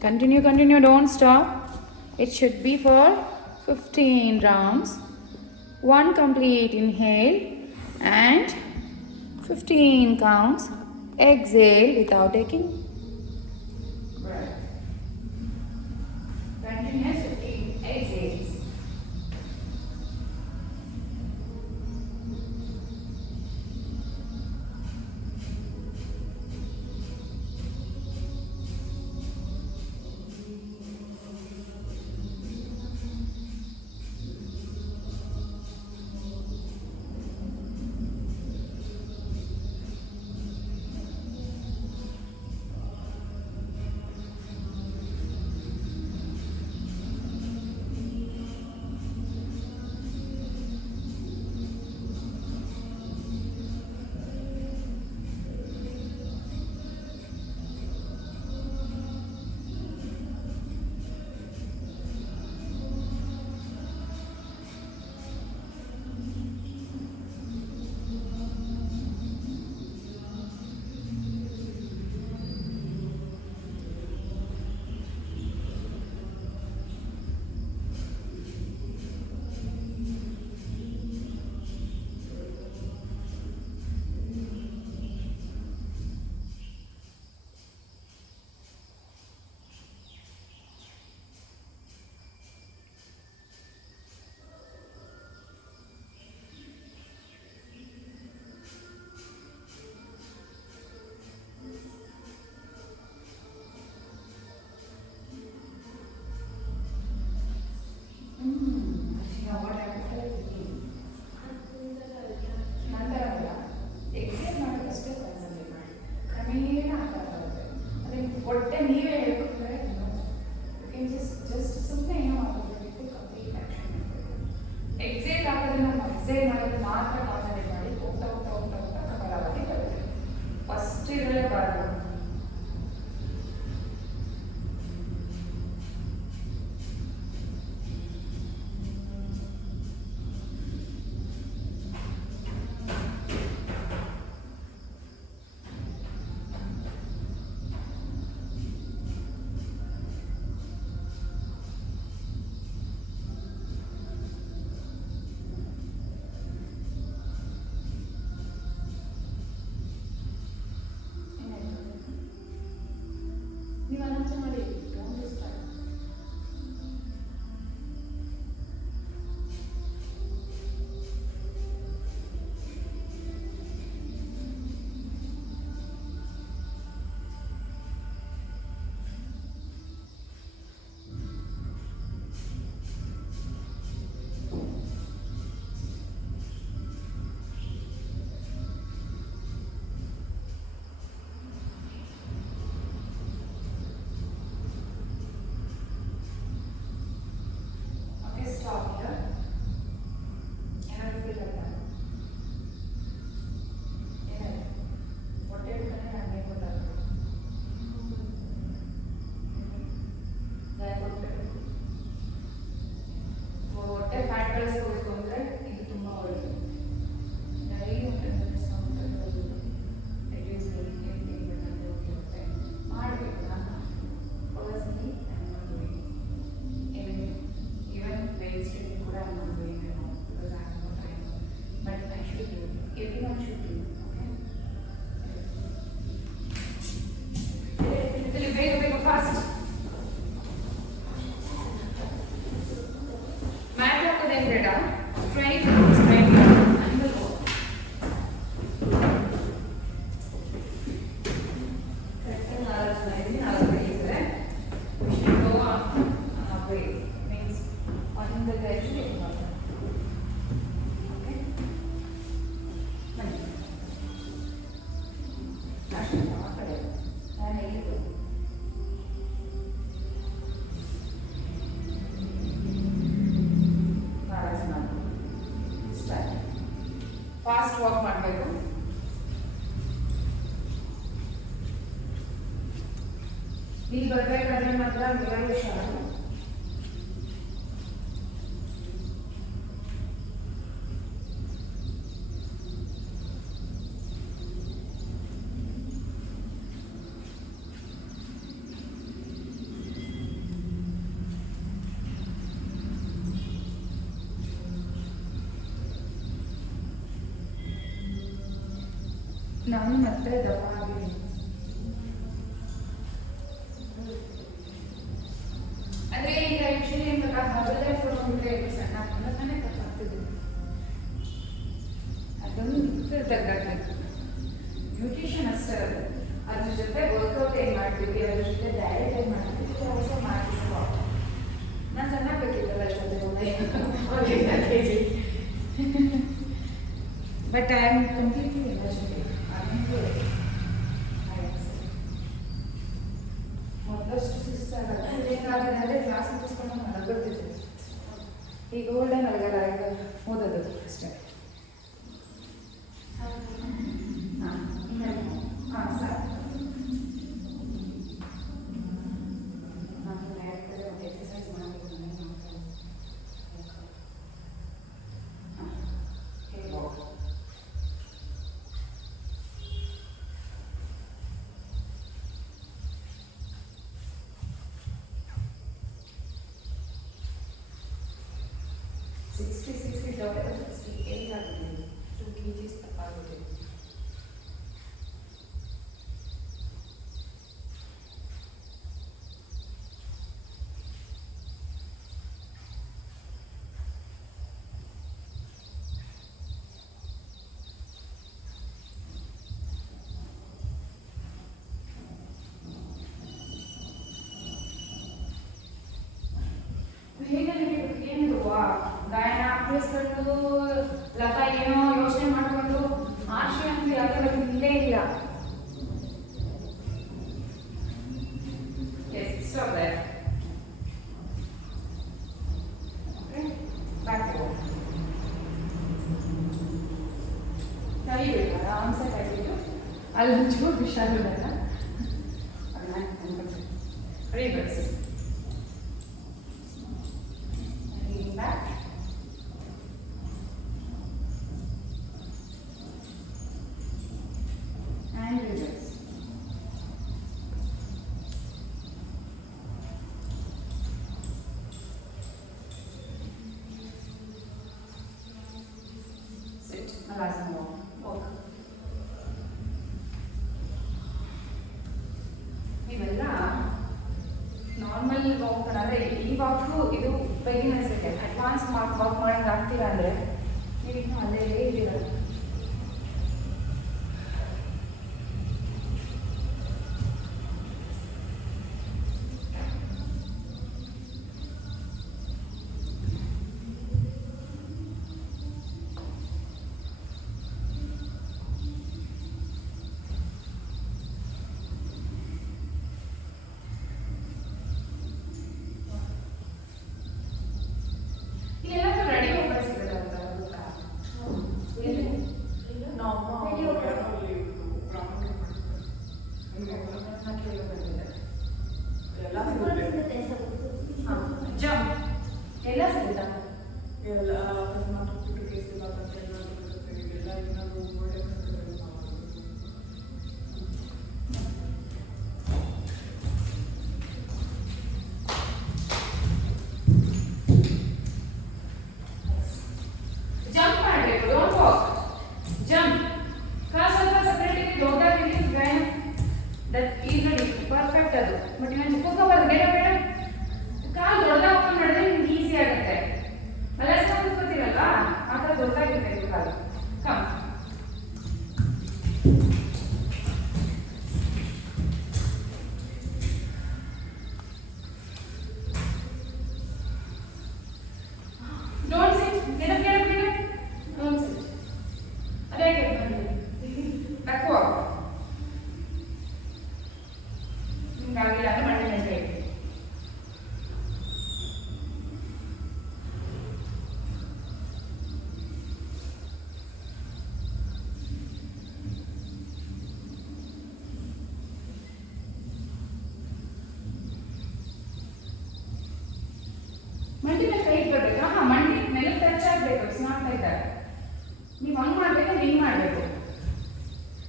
Continue, continue, don't stop. It should be for 15 rounds. One complete inhale and 15 counts. Exhale without taking breath. Continuous 15 exhales. ಹೊಟ್ಟೆ ನೀವೇ ಹೇಳ್ಕೊಂಡ್ರೆ just ಸುಮ್ಮನೆ ಏನೋ ಮಾಡೋದು complete action exhale ಆಗೋದನ್ನ exhale ಮಾಡೋದು ಮಾತ್ರ concentrate ಮಾಡಿ ಹೋಗ್ತಾ ಹೋಗ್ತಾ ಹೋಗ್ತಾ ಹೋಗ್ತಾ ಕಮಲಾವತಿ ಬರುತ್ತೆ ಫಸ್ಟ್ ಇರಲೇಬಾರ್ದು. ನೀವು ಅನೌನ್ಸ್ ಮಾಡಿ ಡೋಂಟ್ ಸ್ಟಾರ್ಟ್. Stop here. ಏನಾದ್ರು ಫೀಲ್ ಆಗ್ತಾ ಏನಾಯ್ತು ಹೊಟ್ಟೆ ಕಡೆ ನನಗೆ ಗೊತ್ತಾಗ್ತದೆ ಹೊಟ್ಟೆ ಫ್ಯಾಟ್ ಕಳಿಸ್ಕೊಂಡ್ರೆ ಇದು ತುಂಬ ಒಳ್ಳೆಯದು. ಡೈಲಿ ಹೊಟ್ಟೆ ರೆಡ್ಯೂಸ್ ಮಾಡಬೇಕು. ನಾನು ಪರ್ಸ್ನಲಿ weights training ಕೂಡ I'm not doing right now because I have no time, but I should do it. Everyone should do it, okay? Very fast. mat ಹಾಕೋದೇನು ಬೇಡ, straight angle go. ಕರೆಕ್ಟ್ 4 ಇದ್ರೆ we should go on way. On the direction okay bye action kade ನಾನು ಹೇಳಿದ್ದು start fast walk ಮಾಡಬೇಕು. ನೀವು ಬರಬೇಕಾದ್ರೆ ಮಾತ್ರ ವಿರಾಮ ನಾನು ಮತ್ತೆ ದಪ್ಪ ಆಗಿದ್ದೀನಿ. ಅಂದರೆ ಈಗ ಆ್ಯಕ್ಚುಲಿ ಏನು ಗೊತ್ತಾ, ಮೊದಲೇ ಫೋನ್ಬಿಟ್ರೆ ಸಣ್ಣ ಹಾಕೊಂಡು ತಾನೇ ತಪ್ಪಾಗ್ತಿದ್ದೀನಿ. ಅದೊಂದು ತಗ್ಗಾಗಬೇಕು. ನ್ಯೂಟ್ರಿಷನ್ ಅಷ್ಟೇ ಅದು, ಅದ್ರ ಜೊತೆ ವರ್ಕೌಟ್ ಏನು ಮಾಡ್ತೀವಿ, ಅದ್ರ ಜೊತೆ ಡಯಟ್ ಏನು ಮಾಡ್ತೀವಿ, ಕೆಲಸ ಮಾಡಿಸುವ. ನಾನು ಚೆನ್ನಾಗಬೇಕಿತ್ತಲ್ಲ KG. But I am completely energetic. ಮೊದಲಷ್ಟು ಸುಸ್ತಾಗಲ್ಲ. ಏನಾಗಿದೆ ಅಂದರೆ ಕ್ಲಾಸ್ ಮುಗಿಸ್ಕೊಂಡು ಮಲಗಿರ್ತಿದ್ದೆ. ಈಗ ಒಳ್ಳೆ ಮಲಗಲ್ಲ, ಈಗ ಓದೋದು ಅಷ್ಟೇ. ಹಾಂ ಸರ್, ನಾನು ಎಕ್ಸಸೈಸ್ ಮಾಡಬೇಕು. ಗಾಯನ ಪ್ಲೇಸ್ಗಳು ಲತಾ ಏನೋ ಯೋಚನೆ ಮಾಡಿಕೊಂಡು ಆಶೆ ಅಂತ ಯಾಕೆ ಇಲ್ಲೇ ಇಲ್ಲ. Stop there. Okay, back to work. ಕಲಿಬೇಕು, ಆರಾಮ್ಸೆ ಕಲಿಬೇಕು. ಅಲ್ಲಿ ಒಂಚೂರು ಹುಷಾರಿಲ್ಲ, ಅದನ್ನ ಅನ್ಕೊಳ್ತೀನಿ. Reverse. Back. And reverse. Sit. Alasana walk. Walk. ಇವೆಲ್ಲ ನಾರ್ಮಲ್ ವಾಕ್ ಅಂದರೆ ಈ ವಾಕು ಇದು ಬಿಗಿನರ್ಸ್ಗೆ. ಅಡ್ವಾನ್ಸ್ ವಾಕ್ ಮಾಡೋಂಗೆ ಆಗ್ತೀರಾ ಅಂದರೆ ನೀವು ಇನ್ನೂ ಅಲ್ಲೇ ಇದ್ದೀರ. ಮಂಡಿ ಮೇಲೆ ಕೈ ಬರಬೇಕು. ಹಾಂ, ಮಂಡಿ ನೆಲಕ್ಕೆ ಟಚ್ ಆಗಬೇಕು. It's not like that. ನೀವು ಹಂಗೆ ಮಾಡಬೇಕು, ಹಿಂಗೆ ಮಾಡಬೇಕು.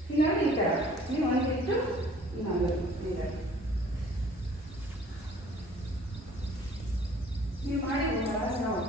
ಹೀಗಾಗಿ ಈ ಥರ ನೀವು ಒಂದು ಇಟ್ಟು ಇನ್ನೊಂದು ಈ ಥರ ನೀವು ಮಾಡಿದ್ದೀರಲ್ಲ ನಾವು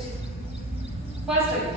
Sit. First again.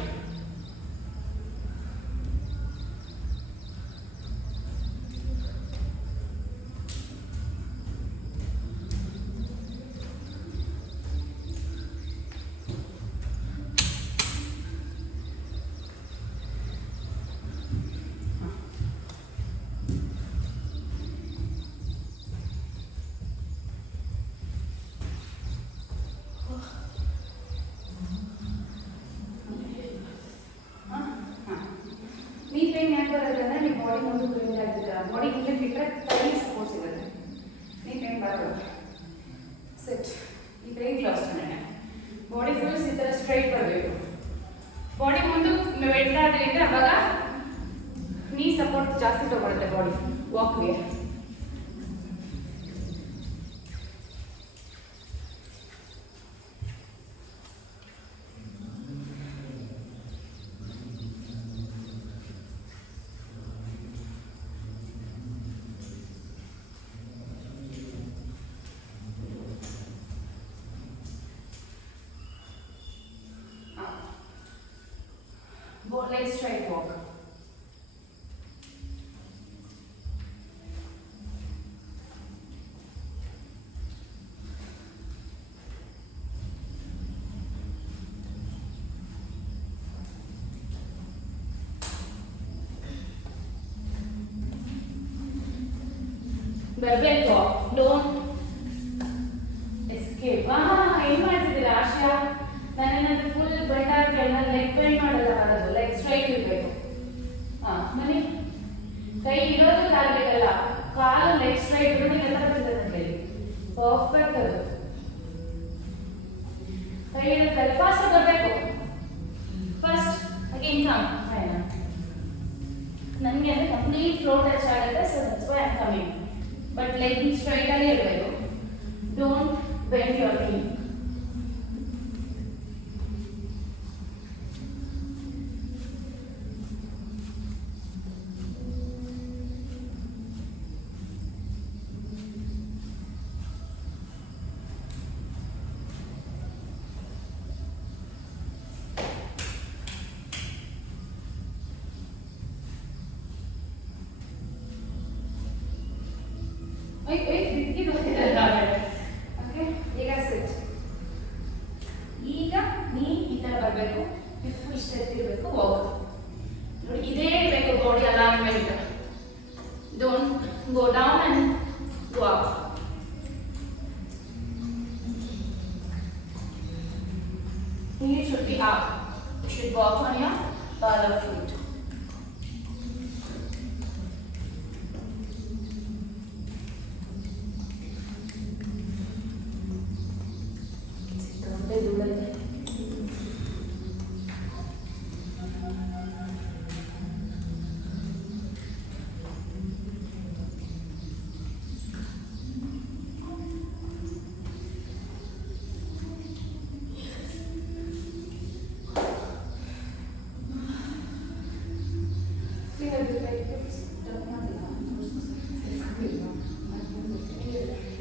ನೀ ಪೇನ್ ಯಾಕೆ ಬರುತ್ತೆ ಅಂದರೆ ನೀವು ಬಾಡಿ ಮುಂದೆ ಬ್ರಿಂಗ್ ಆಗ್ತಿದ್ದೀರ ಬಾಡಿ ಹಿಂದೆ ಬಿಟ್ಟರೆ ಕೈ ಸಪೋರ್ಟ್ ಸಿಗುತ್ತೆ ನೀ ಪೇನ್ ಬರಲ್ಲ ಸೆಟ್ ಈ ಬ್ರೇಕ್ ಲಾಸ್ಟ್ ನನಗೆ ಬಾಡಿ ಫುಲ್ಸ್ ಈ ಥರ ಸ್ಟ್ರೈಟ್ ಬರಬೇಕು ಬಾಡಿ ಮುಂದೆ ವೆಟ್ ಆದ್ರಿಂದ ಅವಾಗ ನೀ ಸಪೋರ್ಟ್ ಜಾಸ್ತಿ ತಗೊಳುತ್ತೆ ಬಾಡಿ ವಾಕ್ಗೆ Let's try walk. ಬರಬೇಕು ಡೋಂಟ್ ಎಸ್ಕೇಪ್ ಏನು ಮಾಡ್ತಿದ್ದೀರಾ ಆಶಾ ನಾನೇನಾದ್ರೂ ಫುಲ್ ಬೆಂಡ್ ಆದರೆ ನಾನು ಲೆಗ್ ಬೆಂಡ್ ಮಾಡಲ್ಲ ಬರೋದು ಲೆಗ್ ಸ್ಟ್ರೈಟ್ ಇರಬೇಕು ಮನೆ ಕೈ ಇರೋದು ಕಾಲ್ಬೇಕಲ್ಲ ಕಾಲು ಲೆಗ್ ಸ್ಟ್ರೈಟ್ ಇರೋದು ಎಲ್ಲ ಬರ್ತದೆ ಹೇಳಿ ಪರ್ಫೆಕ್ಟ್ ಅದು ಕೈ ಇರುತ್ತೆ ಫಾಸ್ಟ್ ಬರಬೇಕು ಫಸ್ಟ್ ಅಗೇನ್ ಕಮ್ ಫೈನ್ ನನಗೆ ಅಂದರೆ ಕಂಪ್ಲೀಟ್ ಫ್ಲೋ ಟಚ್ ಆಗುತ್ತೆ so that's why I am coming but leg straight ಆಗಿ ಇರಬೇಕು ಡೋಂಟ್ ಬೆಂಡ್ ಯುವರ್ ನೀ ಓಕೆ ಈಗ ಸ್ವಿಚ್ ಈಗ ನೀ ಈ ಥರ ಬರಬೇಕು ಇಷ್ಟು ಎತ್ತಿರಬೇಕು ವಾಕ್ ನೋಡಿ ಇದೇ ಬೇಕು body alignment don't go down and walk Here should be up. You should walk on your ball of foot.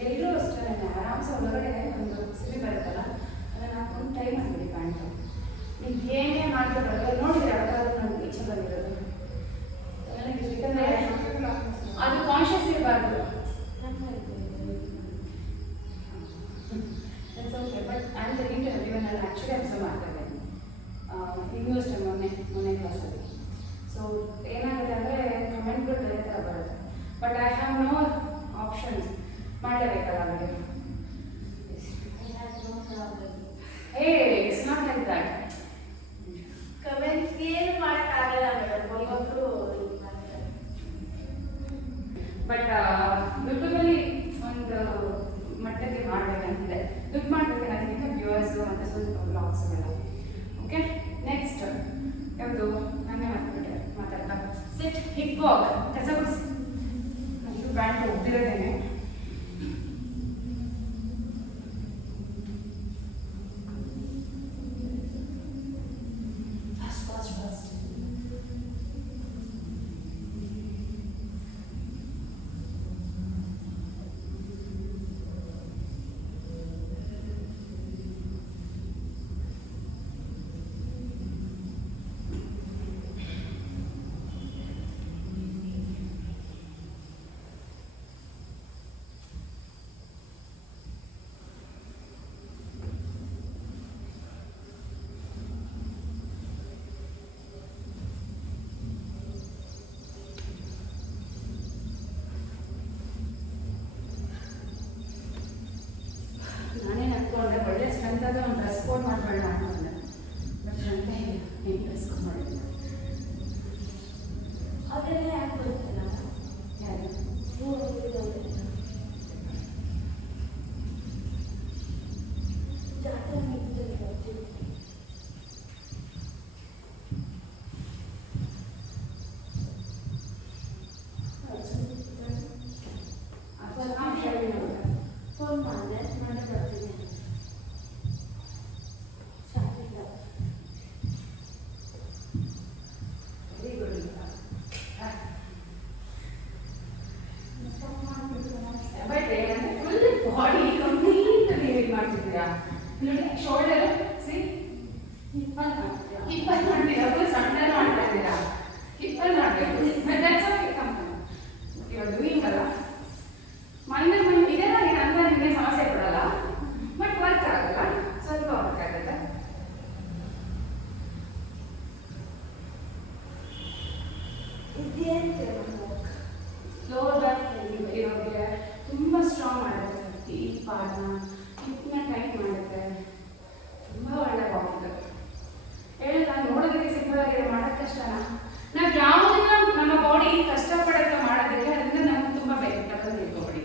ಎಲ್ಲರೂ ಅಷ್ಟೇ ಆರಾಮ್ಸೆ ಒಳಗಡೆ ಒಂದು ಸಿಮಿ ಬರುತ್ತಲ್ಲ ಅದನ್ನು ಹಾಕೊಂಡು ಟೈ ಮಾಡಿಬಿಡಿ ಪ್ಯಾಂಟು ನೀವು ಏನೇ ಮಾಡ್ತಿರೋದು ನೋಡಿದ್ರೆ ಯಾವ್ದಾದ್ರು ನಾನು ಈಚೆ ಬಂದಿರೋದು ಯಾಕಂದರೆ ಅದು ಕಾನ್ಷಿಯಸ್ ಇರಬಾರ್ದು but I am telling to everyone ನಾನು ಆ್ಯಕ್ಚುಲಿ ಅಬ್ಸರ್ವ್ ಮಾಡ್ತಾ ಇದ್ದೇನೆ ಈಗಲೂ ಅಷ್ಟೇ ಮೊನ್ನೆ ಕ್ಲಾಸಲ್ಲಿ ಸೊ ಏನಾಗುತ್ತೆ ಅಂದರೆ ಕಮೆಂಟ್ಗಳು ಬೇರೆ ಥರ ಬರುತ್ತೆ but I have no options ಮಾಡಲೇಬೇಕಲ್ಲ ಅವರಿಗೆ hey it's not like that comments ಏನು ಮಾಡೋಕ್ಕಾಗಲ್ಲ ಮೇಡಮ್ ಇವತ್ತು ಬಟ್ ಯೂಟ್ಯೂಬಲ್ಲಿ ಒಂದು ಮಟ್ಟಕ್ಕೆ ಮಾಡಬೇಕಂತಿದೆ ದುಡ್ಡು ಮಾಡಬೇಕನ್ನೋದಕ್ಕಿಂತ ವ್ಯೂವರ್ಸು ಮತ್ತು ಸ್ವಲ್ಪ ಬ್ಲಾಗ್ಸ್ಗೆಲ್ಲ ಓಕೆ ನೆಕ್ಸ್ಟ್ ಯಾವುದು ನಾನೇ ಮಾಡ್ಬಿಟ್ಟೆ ಮಾತಾಡ್ತಾ ಸಿಟ್ ಹಿಪ್ ವಾಕ್ ಕಸ ಗುಡಿಸಿ ನನಗೆ ಬ್ಯಾಂಡ್ ಒಬ್ಬಿರೋದೇನೆ ಹಿಪ್ಪಲ್ಲಿ ಮಾಡ್ತೀರಾ ಫುಲ್ ಸಣ್ಣ ಮಾಡ್ತಾ ಇದ್ದೀರಾ ಹಿಪ್ಪಲ್ಲಿ ಮಾಡಬೇಕು ದಟ್ಸ್ ಓಕೆ ಕಮ್ ಇವಾಗ ಡೂಯಿಂಗ್ ಅಲ್ಲ ಮೈನರ್ ಇದೆಲ್ಲ ಏನಂತ ನಿಮಗೆ ಸಮಸ್ಯೆ ಕೊಡಲ್ಲ ಬಟ್ ವರ್ಕ್ ಆಗಲ್ಲ ಸ್ವಲ್ಪ ವರ್ಕ್ ಆಗುತ್ತೆ ಲೋವರ್ ಬ್ಯಾಕ್ ಇರೋರಿಗೆ ತುಂಬ ಸ್ಟ್ರಾಂಗ್ ಮಾಡುತ್ತೆ ಈ ಪಾರ್ಟ್ನ ಹಿಪ್ನ ಟೈಟ್ ಮಾಡುತ್ತೆ ತುಂಬ ಒಳ್ಳೆ ವಾಕ್ ಇದು ಹೇಳಿಲ್ಲ ನೋಡೋದಕ್ಕೆ ಸಿಂಪಲ್ ಆಗಿದೆ ಮಾಡೋದು ಕಷ್ಟನಾ ನಾವು ಯಾವುದನ್ನ ನಮ್ಮ ಬಾಡಿ ಕಷ್ಟಪಡುತ್ತೆ ಮಾಡೋದಕ್ಕೆ ಅದರಿಂದ ನಮ್ಗೆ ತುಂಬ ಬೆನಿಫಿಟ್ ಅಂತ ತಿಳ್ಕೊಬಿಡಿ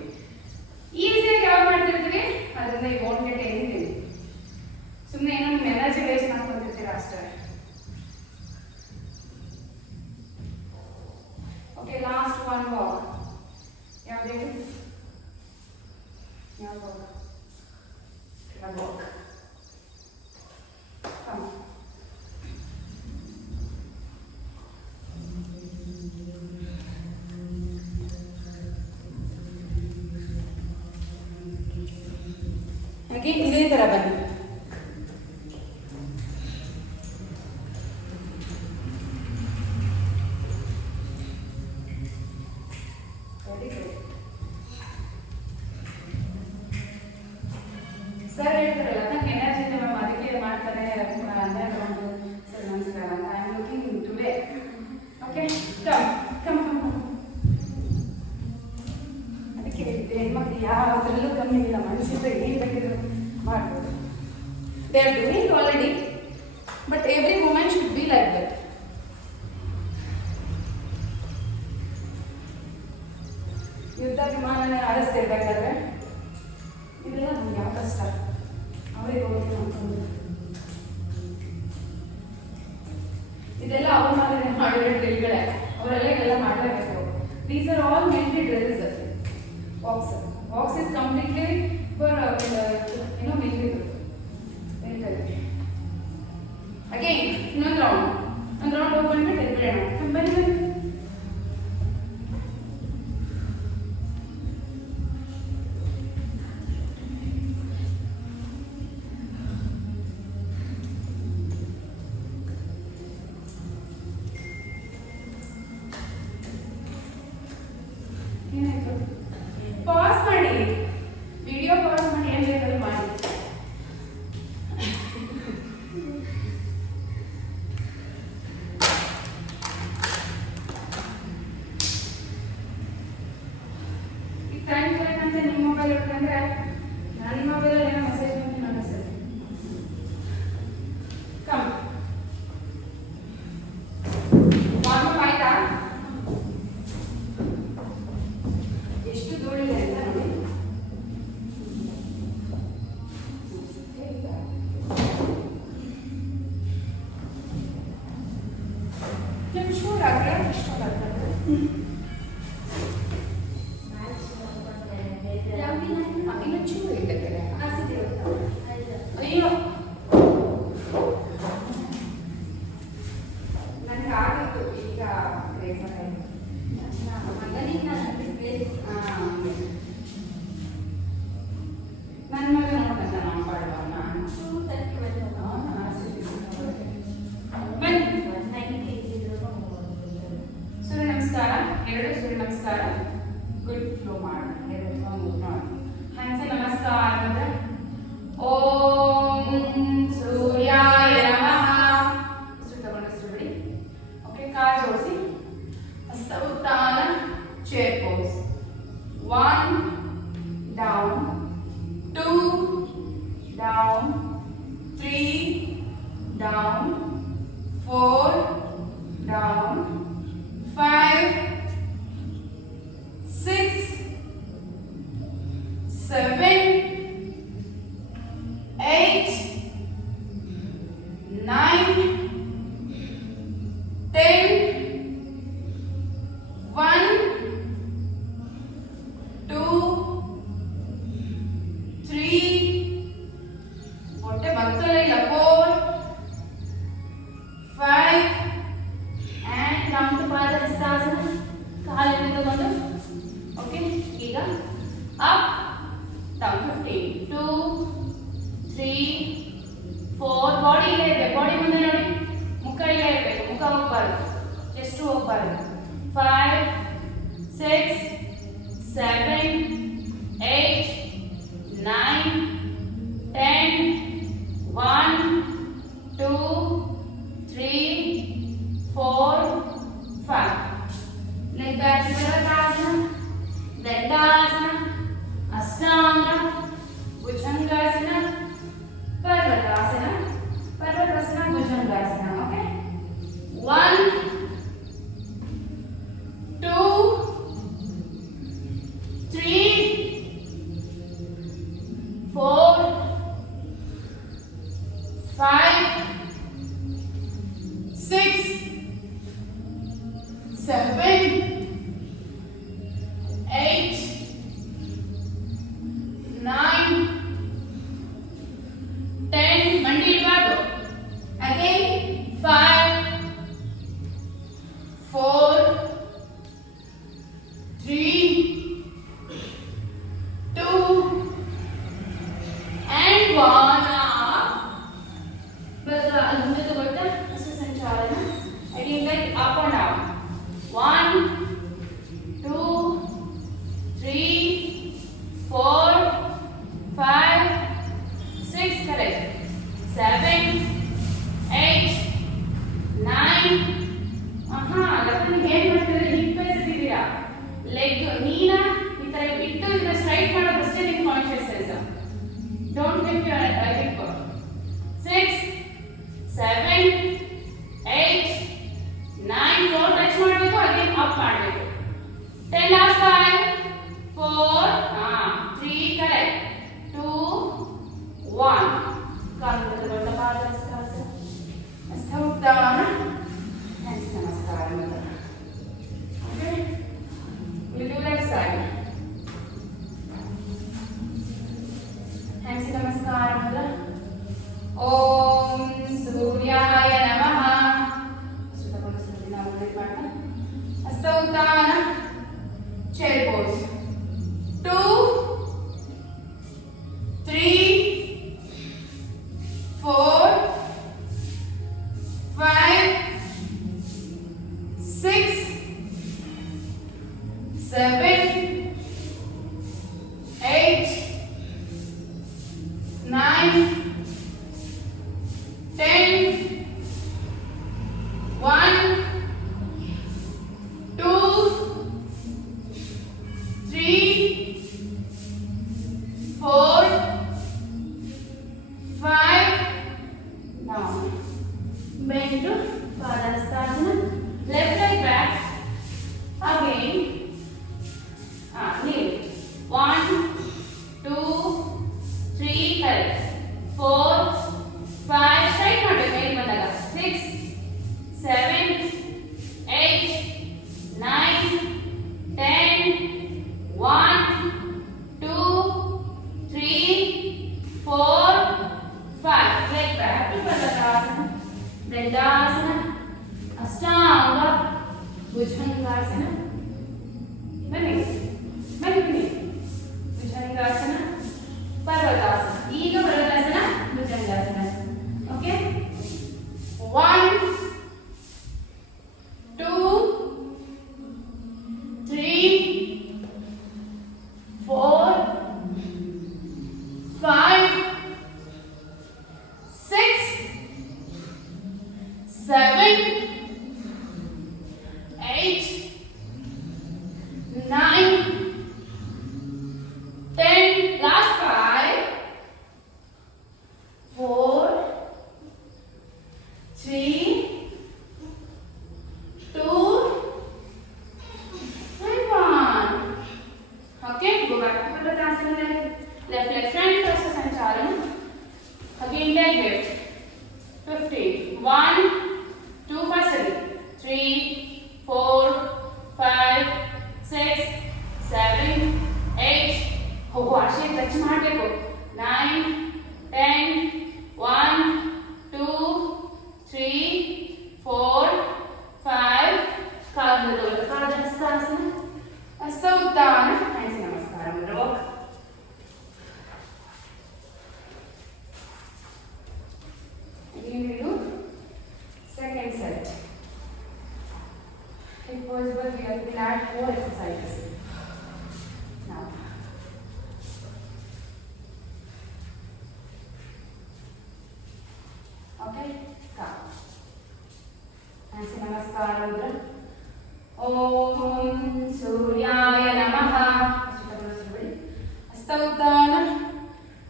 ಈಸಿಯಾಗಿ ಯಾವಾಗ ಮಾಡ್ತಿರ್ತೀವಿ ಅದರಿಂದ ಈ ಓನ್ ಗೆಟ್ ಏನಿದೆ ಸುಮ್ಮನೆ ಏನೋ ನಿಮ್ಮ ಎನರ್ಜಿ ವೇಸ್ಟ್ ಮಾಡ್ಕೊಂತಿರ್ತೀರ ಅಷ್ಟೇ ಓಕೆ ಲಾಸ್ಟ್ ಒನ್ ವಾಕ್ ಯಾವ್ದು ಹೇಳಿ ಯಾವ ವಾಕ್ ವಾಕ್ ಹಾಗೆ ಇದೇ ಥರ ಬನ್ನಿ ಸರ್ ಹೇಳ್ತಾರಲ್ಲ ನಂಗೆ ಎನರ್ಜಿ ಇದೆ ಮ್ಯಾಮ್ ಅದಕ್ಕೆ ಮಾಡ್ತಾರೆ ಅಂದರೆ ತಗೊಂಡು ಸರ್ ನಮಸ್ಕಾರ I am looking today okay come come come come ಅದಕ್ಕೆ ಹೆಣ್ಮಕ್ಳು ಯಾವುದ್ರಲ್ಲೂ ಕಮ್ಮಿ ಇಲ್ಲ ಮನಸ್ಸಿದ್ರೆ ಏನು ಬೇಕಿದ್ರು ಮಾಡ್ಬೋದು they are doing already but every women should be like that ಯುದ್ಧ ವಿಮಾನನೇ ಆಡಿಸ್ತಿರ್ಬೇಕಾದ್ರೆ ಇದೆಲ್ಲ ನಮ್ಗೆ ಯಾವ ಕಷ್ಟ ಅವರಿಗೆ ಹೋಗಿ ಅನ್ಕೊಂಡು ಇದೆಲ್ಲ ಅವ್ರ ಮೇಲೆ ಮಾಡಿರೋ ಡ್ರಿಲ್ಗಳೇ ಅವರೆಲ್ಲ ಇದೆಲ್ಲ ಮಾಡಲೇಬೇಕು these are all mentally drills walks is completely for ಏನೋ ಮಿಲಿಟರಿ ಅಗೇನ್ ಇನ್ನೊಂದು ರೌಂಡ್ ಹೋಗ್ಬಂದ್ಬಿಟ್ಟು ಎದ್ಬಿಡೋಣ ಬನ್ನಿ ಬನ್ನಿ ಪಾಸ್ ಮಾಡಿ ವಿಡಿಯೋ ಪಾಸ್ ಮಾಡಿ ಏನು ಬೇಕಾದ್ರೂ ಮಾಡಿ ಈಗ ಟೈಮ್ ಅಂತ ನಿಮ್ಮ ಮೊಬೈಲ್ ಇಟ್ಕೊಂಡ್ರೆ ನನ್ನ ಮೊಬೈಲಲ್ಲಿ ಏನೋ ಮೆಸೇಜ್ ಬಂತು ನನ್ನ ಮೆಸೇಜ್ ಕಮ್ ವಾರ್ಮಪ್ ಆಯ್ತಾ ಎಷ್ಟು ಧೂಳಿದೆ ಅಂತ ನೋಡಿ ನಿಮ್ಗೆ ಶೂರ್ ಆಗಲ್ಲ ಇಷ್ಟೊಂದಾಗ್ತದೆ ಇನ್ನು ಚೂರು ಇದೆ ಕಡೆ ಅಯ್ಯೋ ನನಗೆ ಆಗಿತ್ತು ಈಗ ನನ್ನ ಮಗ ನೋಡ್ದಂತ ನಾವು ಪಾಡುವ ಸೂರ್ಯ ನಮಸ್ಕಾರ ಎರಡು ಸೂರ್ಯ ನಮಸ್ಕಾರ ಗುಡ್ ಫ್ಲೋ ಮಾಡೋಣ ಹ್ಯಾಂಡ್ಸ್ ನಮಸ್ಕಾರ ಅಂದ್ರೆ ಓಂ ಸೂರ್ಯಾಯ ನಮಃ ಇಷ್ಟು ತಗೊಂಡು ಇಷ್ಟು ಬಿಡಿ ಓಕೆ ಕಾಲು ಜೋಡಿಸಿ ಹಸ್ತ ಉತ್ತಾನ chair pose 1 down 2 down 3 down 4 down 5 6 7 8 9 10 1 2 3 ಹೊಟ್ಟೆ ಬರ್ತಲೇ ಇಲ್ಲ 4 Super. 5, 6, 7, 8, 9, 10, 1, 2, 3, 4, 5. Leg back to Virabhadrasana, Dandasana, Ashtanga, Bhujangasana, Parvatasana, Parvatasana, Bhujangasana. Okay? 1, 2, 3, 4, 5, 6, 7, 8, 9, 10. Mandi bado. Again. 5, 4, 3, 2, and 1. ಮುಂದೆ ತಗೊಳ್ತಾ ಹಸ್ತ ಸಂಚಾಲನ. Again like up and down. 1, 2, 3, 4, 5, 6. Correct. 7, 8, 9. ಲಕ್ಕನಿಗೆ ಏನ್ ಮಾಡ್ತಿದ್ರೆ ಹಿಪ್ ಎತ್ತಿದ್ದೀರಾ. ಲೆಗ್ ನೀನ ಈ ತರ ಇಟ್ಟು ಇದನ್ನ ಸ್ಟ್ರೈಟ್ ಮಾಡೋದಷ್ಟೇ ನಿಮ್ಮ consciousness. Don't lift your hip. 6, 7, 8, 9. Floor touch ಮಾಡಬೇಕು. ಅಗೇನ್ ಅಪ್ ಮಾಡಬೇಕು. 10 ಲಾಸ್ಟ್ 5, 4, 3. ಕರೆಕ್ಟ್. 2, 1. ಕಾಲು ದೊಡ್ಡ ಪಾದಹಸ್ತಾಸನ. ಹಸ್ತ Utthana. Hands namaskaram. Okay? We'll do left side. Hands namaskaram. Om Suryaya Namaha. Sudhakola Sudhina Udit Partna. Hasta Uttana. Chair pose. 2, 3, 4, 5, 6, 7, 8, 9, 10, 1, 2, 3, 4, 5. Now bend to Padahastasana. Left leg back. Again. Kneel. 1, 2, 3. Correct. 4, 5. Straight ಮಾಡಬೇಕು. ಮೇಲೆ ಬಂದಾಗ 6, 7, 8, 9, 10, 1, 2, 3, 4, 5. Leg back to Padahastasana. Dandasana. Ashtanga. Bhujangasana. ಬನ್ನಿ. ಭುಜಂಗಾಸನ, ಪರ್ವತಾಸನ. ಈಗ ಪರ್ವತಾಸನ, bhujangasana. Okay? 1, 2, 3, 4, 5, 6, 7, 8, 9, 10. Last 5, 4, 3, 2, and 1. Okay, go back to Padahasana. Left leg front, hasta sanchalan. Again leg lift. 15. 1, 2 first. 3, 4, 5, 6, 7, 8. ಆಶೆ touch ಮಾಡಬೇಕು. 9, 10, 1, 2, 3, 4, 5. ಕಾಲು ದೊಡ್ಡ ಪಾದಹಸ್ತಾಸನ. ಹಸ್ತ ಉತ್ಥಾನ. Hands ನಮಸ್ಕಾರ. ರೋಕ್. Again we do second set. If possible, we'll add 4 exercises. Now, okay, come. And say namaskar, Rudra. Om Suryaya Namaha. ಹಸ್ತೋತ್ತಾನ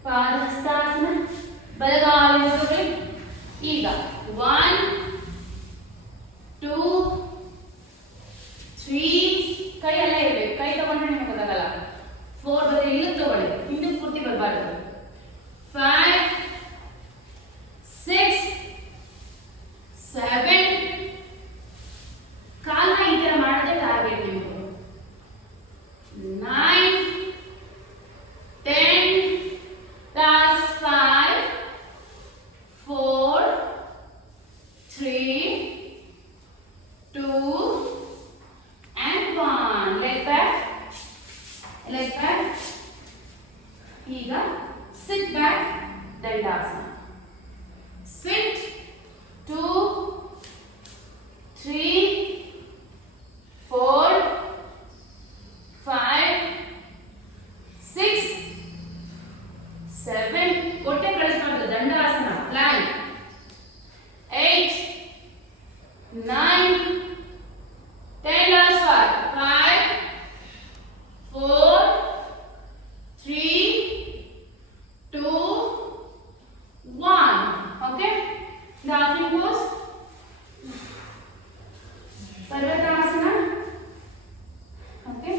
ಪಾದಹಸ್ತಾಸನ ಬಲಗಾಲು ಈಗ 1 2 3 ಕೈ ಅಲ್ಲೇ ಇರಬೇಕು. ಕೈ ತಗೊಂಡ್ರೆ ನಿಮಗೆ ಗೊತ್ತಾಗಲ್ಲ. 4 ಬರೀ ಇನ್ನು ತಗೊಳ್ಳಿ, ಹಿಂದೆ ಪೂರ್ತಿ ಬರಬಾರ್ದು. 5 6 7 ಕಾಲನ್ನ ಈ ತರ ಮಾಡದೆ ಟಾರ್ಗೆಟ್ ನೀವು. 9 10 last 5 4 3 2 and 1. Leg back, leg back. ಈಗ sit back, dandasana. Sit 2 3 4 5 6 7 ಹೊಟ್ಟೆ ಕಳಿಸ್ಬಾರ್ದು, dandasana Planck. 8 9 10 last 5 4 3 2 1. Okay, the halfing pose, Parvatasana. Okay,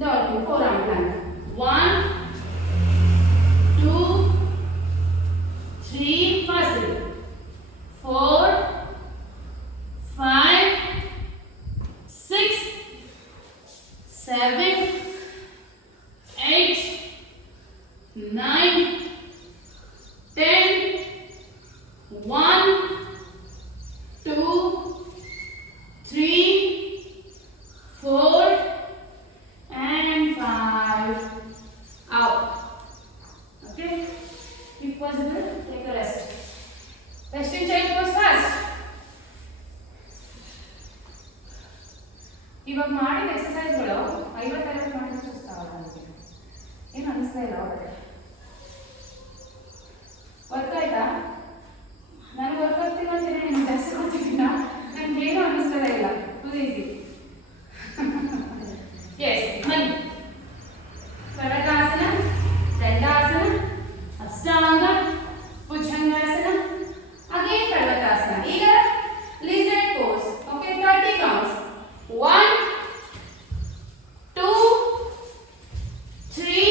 the halfing forearm plank. 1 2 3 first 4 5 6 7 8 9 10 1 2 3 4 and 5 out. Okay, if possible take a rest. Rest in child pose fast. ಇವಾಗ ಮಾಡಿದ ಎಕ್ಸರ್ಸೈಸ್ಗಳು 50 ಮಾಡಿದ್ರೆ ಸುಸ್ತಾಗಲ್ಲ ನನಗೆ. ಏನು ಅನಿಸ್ತಾ ಇಲ್ಲ ಅವರಿಗೆ. ವರ್ಕ್ ಆಯ್ತಾ? ನನಗೆ ವರ್ಕ್ ಆಗ್ತಿಲ್ಲ ಅಂತೇಳಿ ನಿಮ್ಗೆ ಜಾಸ್ತಿ ಗೊತ್ತಿದ್ದೀನ, ನನಗೆ ಏನೂ ಅನ್ನಿಸ್ತಾ ಇಲ್ಲ. Full easy. ಎಸ್, ಬನ್ನಿ. ಕಡಕಾಸನ, ದಂಡಾಸನ, ಅಷ್ಟಾಂಗ, ಭುಜಂಗಾಸನ, ಅಗೇನ್ ಪರ್ವತಾಸನ. ಈಗ ಲಿಸರ್ಡ್ ಪೋಸ್. Okay, 30 counts. 1 2 3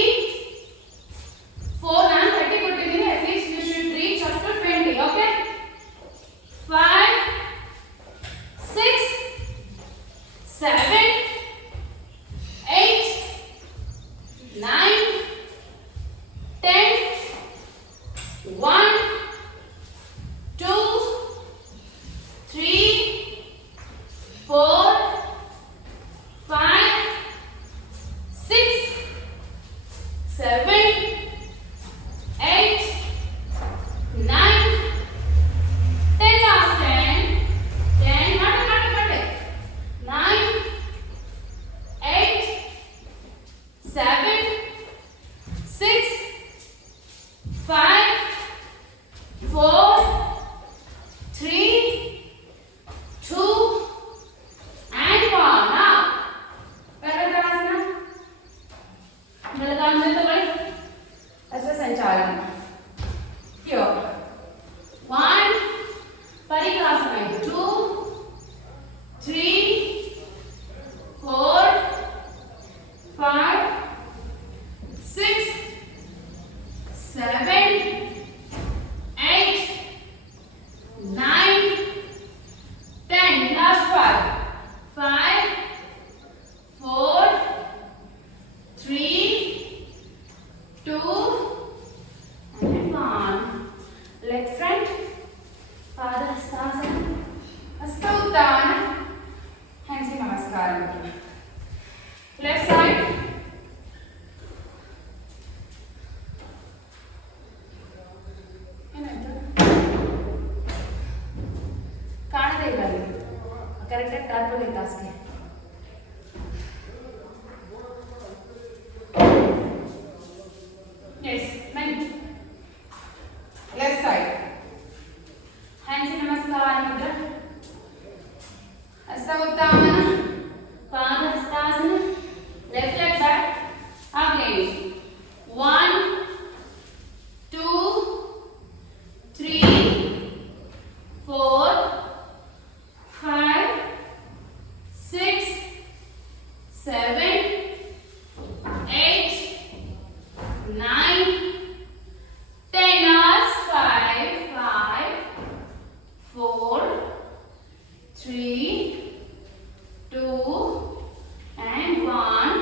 ಕರೆಕ್ಟಾಗಿ ಟಾರ್ಪಲ್ ಟಾಸ್ಗೆ. Yes, men. Left side. Hands in namaskar mudra. Hasta uttamana. Pada hastasana. Left leg back. Again. 1, 2, 3, 4, 5, 6, 7, 8, 9, 10 hours. 5, 4, 3, 2, and 1.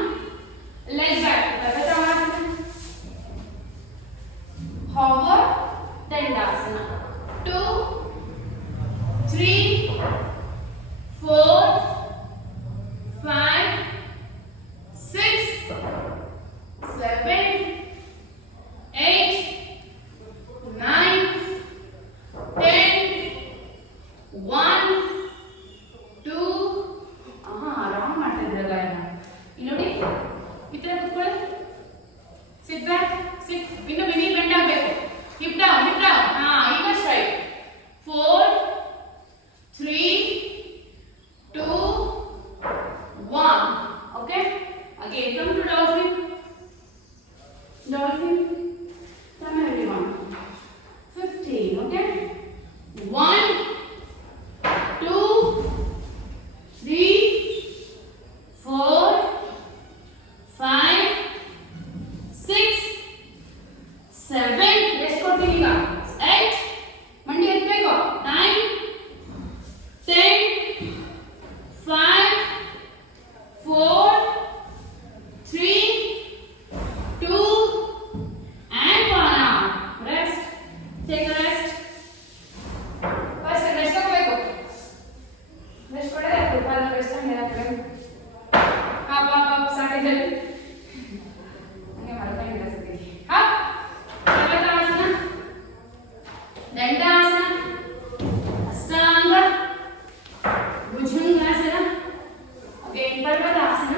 Leg back. Hover, Dandasana. 2, 3, 4, 5, 6, 7, 8, 9, 10, 1, 2. ಆರಾಮ್ ಮಾಡ್ತಿದ್ರಲ್ಲ ಇನ್ನು ನೋಡಿ ಈ ಥರ ಕೂತ್ಕೊಳ್ಳಿ. ಸಿಟ್ ಬ್ಯಾಕ್, ಸಿಟ್. ಇನ್ನು ಮಿನಿ ಬೆಂಡ್ ಆಗಬೇಕು. Hip down, hip down. ಈಗ straight. 4, 3, 2, 1. Okay? Again, come to dolphin. Dolphin. Come everyone. 15. Okay? 1, 2, 3, 4, 5, 6, 7. Let's continue. 8. ಮಂಡಿ ಎತ್ತಬೇಕು. 9, 10, 5, 4, 3, 2, and 1. Rest. Take a rest. First rest ತಗೋಬೇಕು. Rest ಕೊಡೋದೇ ಸ್ವಲ್ಪ rest ಹಂಗೆ ಸಾಕಿದ್ದಲ್ಲಿ ಹಂಗೆ ಮಾಡ್ಕೊಂಡಿಲ್ಲ ಸತಿ. ಪರ್ವತಾಸನ, ದಂಡಾಸನ, ಅಷ್ಟಾಂಗ, ಭುಜಂಗಾಸನ. ಓಕೆ, ಪರ್ವತಾಸನ.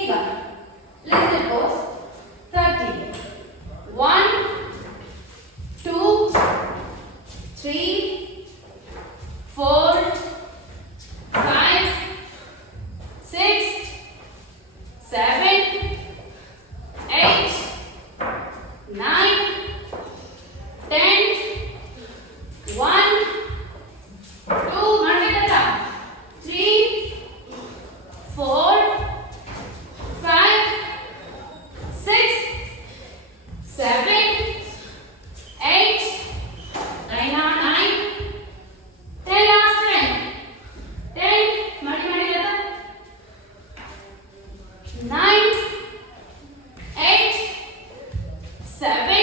ಈಗ ಲಿಟಲ್ ಪೋಸ್ 30. 1, 2, 3, 4, 5, 6, 7, 8, 9, 10, 1, 2, ಮಾಡ್ಬೇಕಲ್ಲ. 3, 4, 5, 6, 7, 8, 9, 10 last time. 10 ಮಾಡಿಲ್ಲ. 9, 8, 7,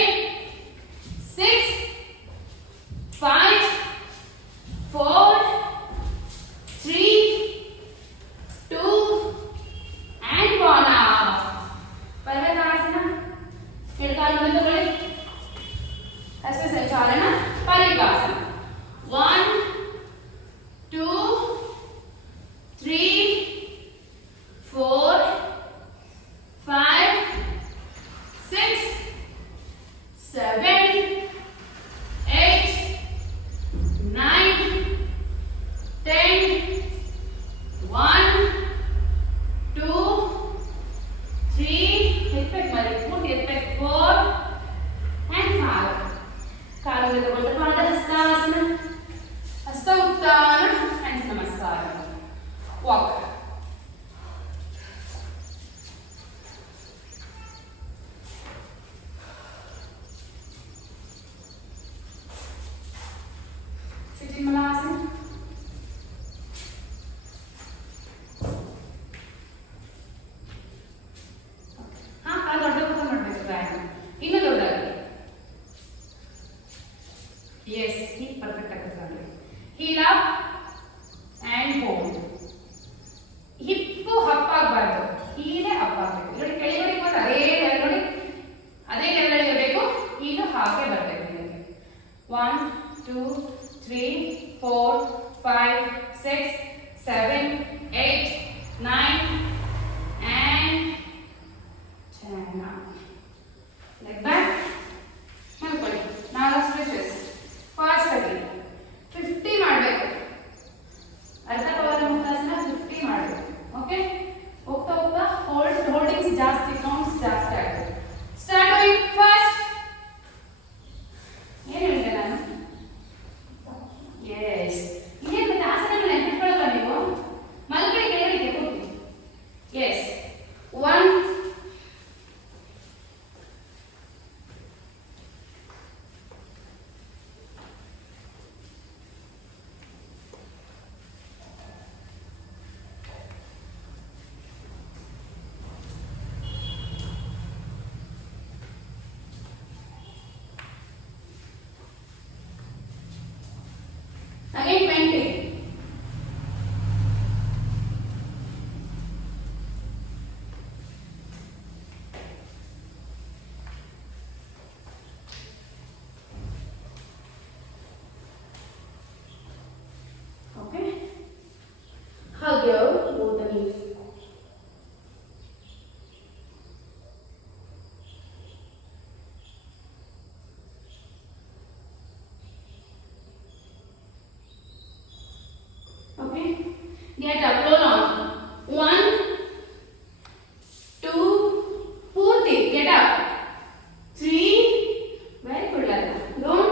6, 5, 4, 3, 2, and 1. ಪರ್ವತಾಸನ. ಎಡಕಾಲು ಬಂದುಕೊಳ್ಳಿ. ಅಷ್ಟೇ ಸಂಚಾಲನ. ಪರಿಗಾಸನ. 1, 2, 3, 4, 5, 6, 7, 8, 9, 10, 1, 2, 3, ಎತ್ಬೇಕು ಮರಿ ಪೂರ್ತಿ ಎತ್ಬೇಕು. 4 and 5. ಕಾಲು ತಗೊಂಡು ಪಾದ ಹಸ್ತಾಸನ. ಹಸ್ತ ಉತ್ಥಾನ. hands ನಮಸ್ಕಾರ. ವಾಕ್. Sitting Malasana. ಕಾಲು ದೊಡ್ಡ ಮಾಡಬೇಕು. ವ್ಯಾಯಾಮ ಇನ್ನೂ ದೊಡ್ಡದಾಗಿ. ಎಸ್, ಹೀಗೆ ಪರ್ಫೆಕ್ಟ್ ಆಗುತ್ತೆ. Heel up and hold. Hip up ಆಗಬಾರ್ದು, ಹೀಲೇ ಅಪ್ ಆಗಬೇಕು. ನೋಡಿ ಕೆಳಗಡೆ ಬಂದು ಅದೇ ಲೆವೆಲ್, ನೋಡಿ ಅದೇ ಲೆವೆಲ್ ಇರಬೇಕು. ಹೀಲು ಹಾಗೆ ಬರಬೇಕು. 1, 2, 3, 4, 5, 6, 7, 8, 9, and 10. Like that. ಹೇಳ್ಕೊಳ್ಳಿ. 4 stretches fast ಆಗಿ 50 ಮಾಡಬೇಕು. ಅರ್ಧ ಪವರ್ ಮುಂತಾಸನ 50 ಮಾಡಬೇಕು. ಓಕೆ, ಹೋಗ್ತಾ ಹೋಗ್ತಾ ಹೋಲ್ಡಿಂಗ್ಸ್ ಜಾಸ್ತಿ, ಕೌಂಟ್ಸ್ ಜಾಸ್ತಿ ಆಗುತ್ತೆ. Start doing fast. ಏನು ಹೇಳಿದೆ ನಾನು? ಎಸ್, ಇದೇ ಮತ್ತೆ ಆಸನಗಳನ್ನ ನೆನಪಿಟ್ಕೊಳ್ಳಲ್ಲ ನೀವು. ಮಲ್ಕೈ ಕೆಳಗೆ ಕೂತಿ. S, 1, 20. Okay. Hug your both the knees. Okay, get up, roll on. 1, 2, purti, get up. 3, very good, Lala. Don't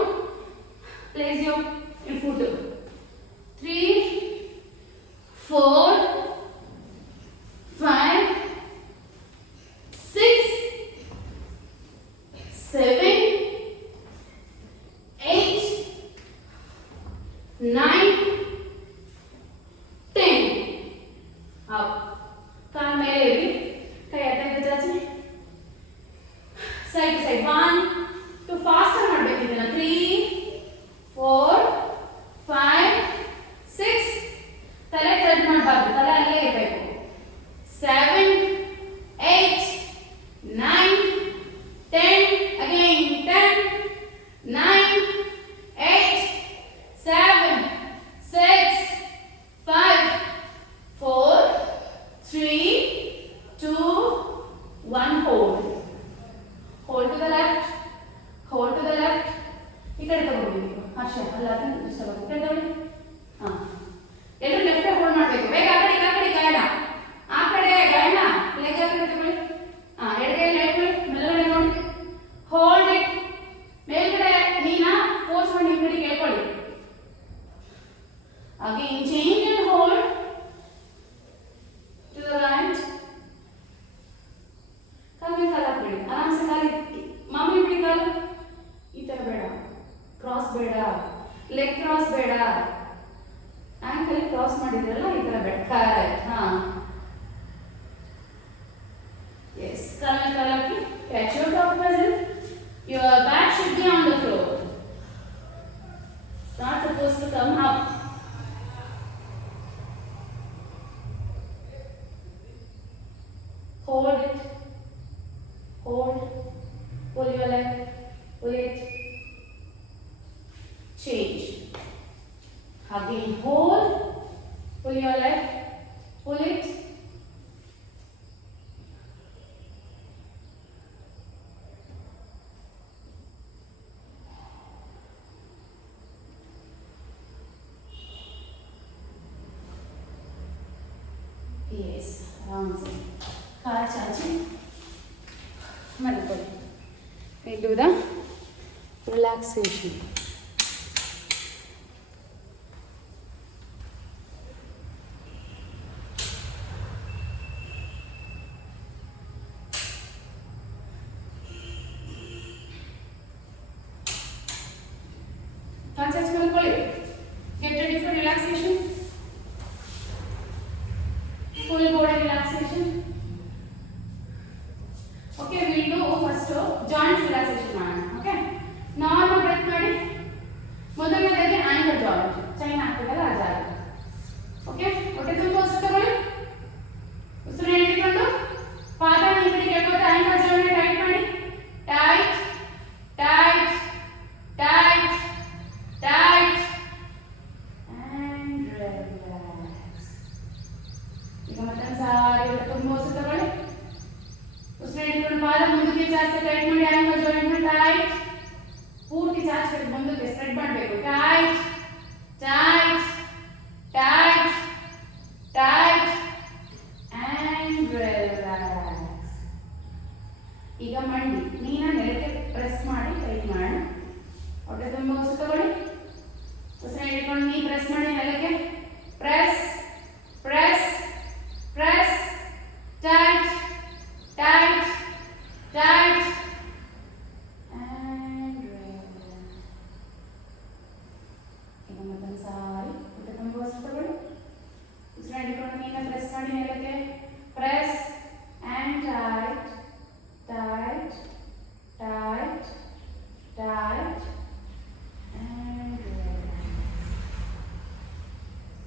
place your foot. 3, 4, 5, 6, 7, 8, 9, 10. Up. ಕಾಲ ಮೇಲೆ ಇರಿ. ಕೈ ಅಡ್ಡ ಚಾಚಿ. Side to side. 1, 2 ಫಾಸ್ಟ್ ಮಾಡಬೇಕು ಇದನ್ನ. 3, 4, 5, 6. ತಲೆ ಟರ್ನ್ ಮಾಡಬಾರ್ದು, ತಲೆ ಅಲ್ಲೇ ಇರಬೇಕು. 7, 8, 9, 10. Again 10, 9, 8, 7, 6, 5, 4, 3, 2, 1. Hold. Hold to the left. Hold to the left. ಈ ಕಡೆ ತಗೊಂಡು ಅಷ್ಟೇ. ಅಲ್ಲ ಇಷ್ಟ ಬರುತ್ತೆ. ತಗೊಳ್ಳಿ. ಹಾ, ಎಲ್ಲರೂ ಲೆಫ್ಟ್ ಹೋಲ್ಡ್ ಮಾಡಬೇಕು. ಬೇಗ ಆ ಕಡೆ ಗಾಯನ, ಆ ಕಡೆ ಗಾಯನ. ಲೆಗ್ ಆ ಕಡೆ ತಗೊಳ್ಳಿ. ಹಾ, ಎಡಗೈ ಲೆಫ್ಟ್ ಮೇಲ್ಗಡೆ ನೋಡಿ. Hold it. ಮೇಲ್ಗಡೆ ನೀನ ಫೋರ್ಸ್ ಮಾಡಿ ನಿಮ್ಮ ಕಡೆ ಕೇಳ್ಕೊಳ್ಳಿ. Again change and hold to the right. ಕಾಲು ಹಾಕ್ಬಿಡಿ. ಆರಾಮ್ಸೆ ಕಾಲು ಮಾಮೂಲಿ ಬಿಡಿ. ಕಾಲು ಈ ತರ ಬೇಡ, ಕ್ರಾಸ್ ಬೇಡ, ಲೆಗ್ ಕ್ರಾಸ್ ಬೇಡ. ಆಂಕಲ್ ಕ್ರಾಸ್ ಮಾಡಿದ್ರಲ್ಲ, ಈ ತರ ಬೇಡ. ಕರೆಕ್ಟ್. ಹಾ, ಎಸ್. ಕಾಲು ಹಾಕಿ catch your top muscle. Your back should be on the floor. It's not supposed to come up. Hold it. Hold. Pull your leg. Pull it. Change. Again, hold. Pull your leg. Pull it. Yes, आराम से car चाची मलकोली. We do the relaxation. Car चाची मलकोली. Get ready for relaxation. Full body relaxation. Okay, we'll do first joint relaxation. Okay, normal breath ಮಾಡಿ.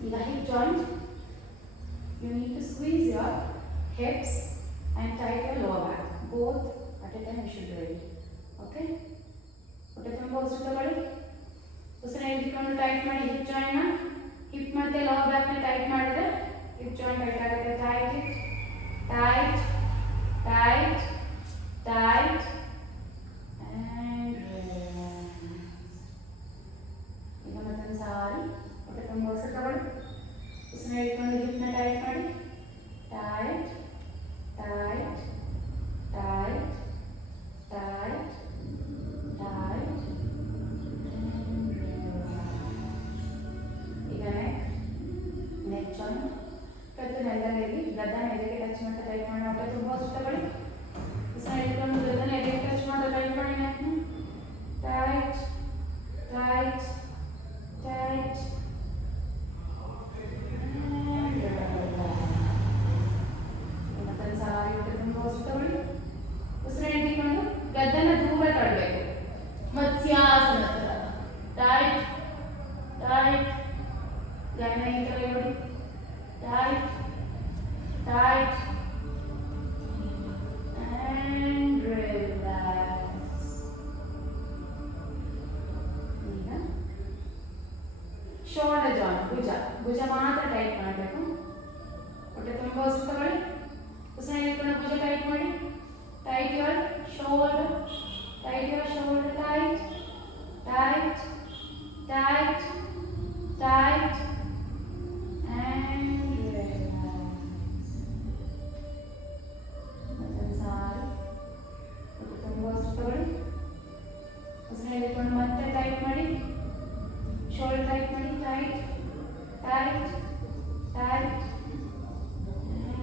ಈಗ hip joint, you need to squeeze your hips and tight your lower back. Both at a time you should do it. Okay? ಹೊಟ್ಟೆ ತುಂಬ ಉಸಿರು ತಗೊಳ್ಳಿ. ಉಸಿರನ್ನ ಹಿಡ್ಕೊಂಡು tight ಮಾಡಿ hip ಜಾಯಿಂಟ್ನ. Hip ಮತ್ತೆ ಲೋವರ್ ಬ್ಯಾಕ್ನ ಟೈಟ್ ಮಾಡಿದ್ರೆ ಹಿಪ್ ಜಾಯಿಂಟ್ ಟೈಟ್ ಆಗುತ್ತೆ. Tight it, tight, tight, tight and ಈಗ ಮತ್ತೊಂದು ಸಾರಿ ಹೊಟ್ಟೆ ತುಂಬ ಉಸಿರು ತಗೊಳ್ಳಿ. ಉಸಿರನ್ನ ಹಿಡ್ಕೊಂಡು ಹಿಪ್ನ ಟೈಟ್ ಮಾಡಿ. Tight, tight, tight, tight, tight. ಈಗ ನೆಕ್ ಜಾಯಿಂಟ್. ಕತ್ತು ನೆಲದಲ್ಲಿ ಗದ್ದನ ಎದೆಗೆ ಟಚ್ ಮಾಡ್ತಾ ಟೈಟ್ ಮಾಡಿ. ಹೊಟ್ಟೆ ತುಂಬ ಉಸಿರು ತಗೊಳ್ಳಿ. ಉಸಿರನ್ನ ಹಿಡ್ಕೊಂಡು ಗದ್ದನ ಎದೆಗೆ ಟಚ್ ಮಾಡ್ತಾ ಟೈಟ್ ಮಾಡಿ ನೆಕ್ನ. Tight, tight, tight. ಮತ್ತೊಂದು ಸಾರಿ ಹೊಟ್ಟೆ ತುಂಬ ಉಸಿರು ತಗೊಳ್ಳಿ. ಉಸಿರನ್ನ ಹಿಡ್ಕೊಂಡು ಗದ್ದನ ದೂರ ತಳ್ಳಬೇಕು. ಮತ್ಸ್ಯಾಸನ ಥರ. Tight, tight. ಗೈನ ಈ ಥರ ನೋಡಿ. Tight, tight and relax. ಈಗ ಶೋಲ್ಡರ್ ಜಾಯಿಂಟ್, ಭುಜ ಮಾತ್ರ ಟೈಟ್ ಮಾಡಬೇಕು. ಹೊಟ್ಟೆ ತುಂಬ ಉಸಿರು ತಗೊಳ್ಳಿ. ಉಸಿರನ್ನ ಹಿಡ್ಕೊಂಡು ಭುಜ ಟೈಟ್ ಮಾಡಿ. Tight your shoulder, tight your shoulder, tight, tight, tight, tight and relax. ಮತ್ತೊಂದು ಸಾರಿ ಹೊಟ್ಟೆ ತುಂಬ ಉಸಿರು ತಗೊಳ್ಳಿ. ಉಸಿರನ್ನ ಹಿಡ್ಕೊಂಡು ಮತ್ತೆ ಟೈಟ್ ಮಾಡಿ. ಶೋಲ್ಡರ್ ಟೈಟ್ ಮಾಡಿ. Tight, tight, tight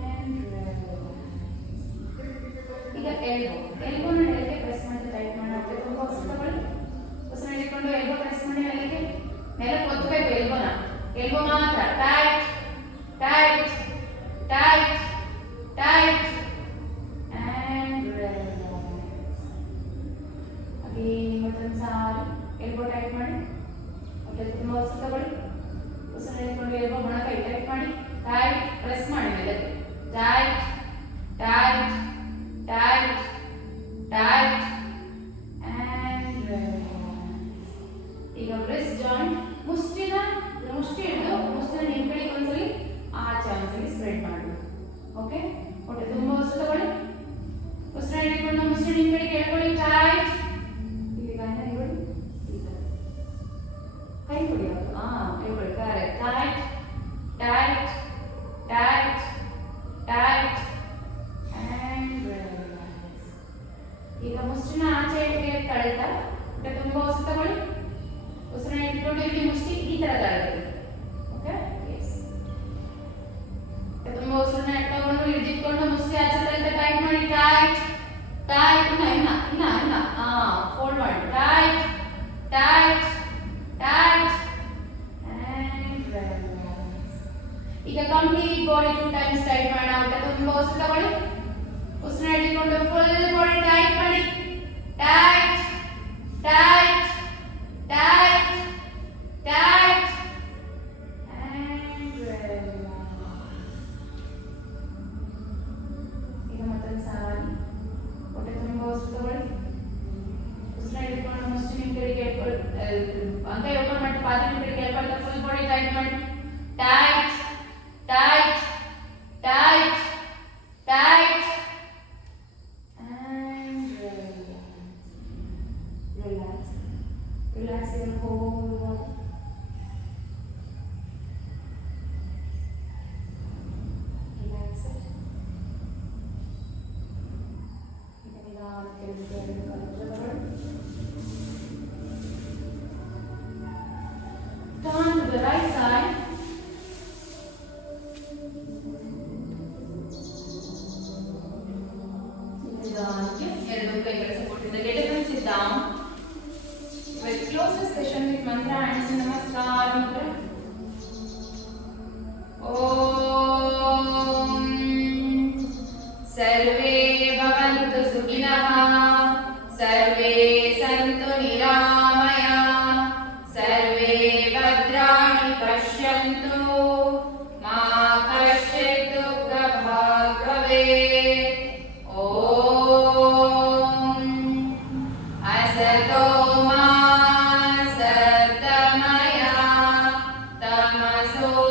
and relax. ಈಗ ಎಲ್ಬೋನ ನೆಲಕ್ಕೆ ಪ್ರೆಸ್ ಮಾಡಿ ಟೈಟ್ ಮಾಡಿ. ಹೊಟ್ಟೆ ತುಂಬ ಉಸಿರು ತಗೊಳ್ಳಿ. ಉಸಿರನ್ನ ಹಿಡ್ಕೊಂಡು ಎಲ್ಬೋ ಪ್ರೆಸ್ ಮಾಡಿ ನೆಲಕ್ಕೆ. ನೆಲಕ್ಕೆ ಒತ್ತಬೇಕು ಎಲ್ಬೋನ. ಎಲ್ಬೋ ಮಾತ್ರ. Tight, tight, tight, tight and relax. ಹಾಗೆ ಮತ್ತೊಂದು ಸಾರಿ ಎಲ್ಬೋ ಟೈಟ್ ಮಾಡಿ. ಹೊಟ್ಟೆ ತುಂಬ ಉಸಿರು ತಗೊಳ್ಳಿ. ಉಸಿರನ್ನ ಹಿಡ್ಕೊಂಡು ಎಲ್ಬೋ ಮೊಣಕೈ ಟೈಟ್ ಮಾಡಿ. ಟೈಟ್, ಪ್ರೆಸ್ ಮಾಡಿ ನೆಲಕ್ಕೆ. Tight, tight, tight, tight and relax. ಈಗ ಬ್ರೆಸ್ಟ್ ಜಾಯಿಂಟ್. ಮುಷ್ಟಿ ಹಿಡಿದು ಮುಷ್ಟಿನ ನಿಮ್ಮ ಕಡೆಗೆ ಒಂದ್ಸಲಿ ಆಚೆ ಒಂದ್ಸಲಿ ಸ್ಪ್ರೆಡ್ ಮಾಡಬೇಕು. ಓಕೆ? ಹೊಟ್ಟೆ ತುಂಬ ಉಸಿರು ತಗೊಳ್ಳಿ. ಉಸಿರನ್ನ ಹಿಡ್ಕೊಂಡು ಮುಷ್ಟಿ ನಿಮ್ಮ ಕಡೆಗೆ ಎಳ್ಕೊಳ್ಳಿ. ಟೈಟ್. ಇಲ್ಲಿ ಗೈನ ನೋಡಿ. ಈಗ ಕೈ ಕೊಡಿ. ಕೈ ಕೊಡಿ. Correct. Tight, tight, tight, tight and relax. ಈಗ ಮುಷ್ಟಿನ ಆಚೆಗೆ ತಳ್ತಾ ಹೊಟ್ಟೆ ತುಂಬ ಉಸಿರು ತಗೊಳ್ಳಿ. ಉಸಿರನ್ನ ಹಿಡ್ಕೊಂಡು ಇಲ್ಲಿ ಮುಷ್ಟಿ ಈ ಥರ ತಳ್ಳಬೇಕು. ಓಕೆ? ಎಸ್. ಹೊಟ್ಟೆ ತುಂಬ ಉಸಿರನ್ನ ತಗೊಂಡು ಹಿಡಿದಿಟ್ಕೊಂಡು ಮುಷ್ಟಿ ಆಚೆ ತಳ್ತಾ ಟೈಟ್ ಮಾಡಿ. Tight, tight. ಇನ್ನ ಫೋಲ್ಡ್ ಮಾಡಿ. Tight, tight, tight and relax. ಈಗ ಕಂಪ್ಲೀಟ್ ಬಾಡಿ 2 ಟೈಮ್ಸ್ ಟೈಟ್ ಮಾಡೋಣ. ಹೊಟ್ಟೆ ತುಂಬ ಉಸಿರು ತಗೊಳ್ಳಿ. ಉಸಿರನ್ನ ಹಿಡ್ಕೊಂಡು ಫುಲ್ ಬಾಡಿ ಟೈಟ್ ಮಾಡಿ. Tight, tight, tight, tight and relax. ಈಗ ಮತ್ತೊಂದು ಸಾರಿ ಹೊಟ್ಟೆ ತುಂಬ ಉಸಿರು ತಗೊಳ್ಳಿ. ಉಸಿರನ್ನ ಹಿಡ್ಕೊಂಡು ಮುಷ್ಟಿ ನಿಮ್ಮ ಕಡೆಗೆ ಅಂಗೈ ಓಪನ್ ಮಾಡಿ. ಪಾದ ನಿಮ್ಮ ಕಡೆಗೆ ಎಳ್ಕೊಳ್ತಾ ಫುಲ್ ಬಾಡಿ ಟೈಟ್ ಮಾಡಿ. Tight, tight, tight, tight and relax. Relax your whole body. Relax it. Turn to the right side. मा कश्चित् दुःखभाग् भवेत् ॐ असतो मा सद्गमय तमसो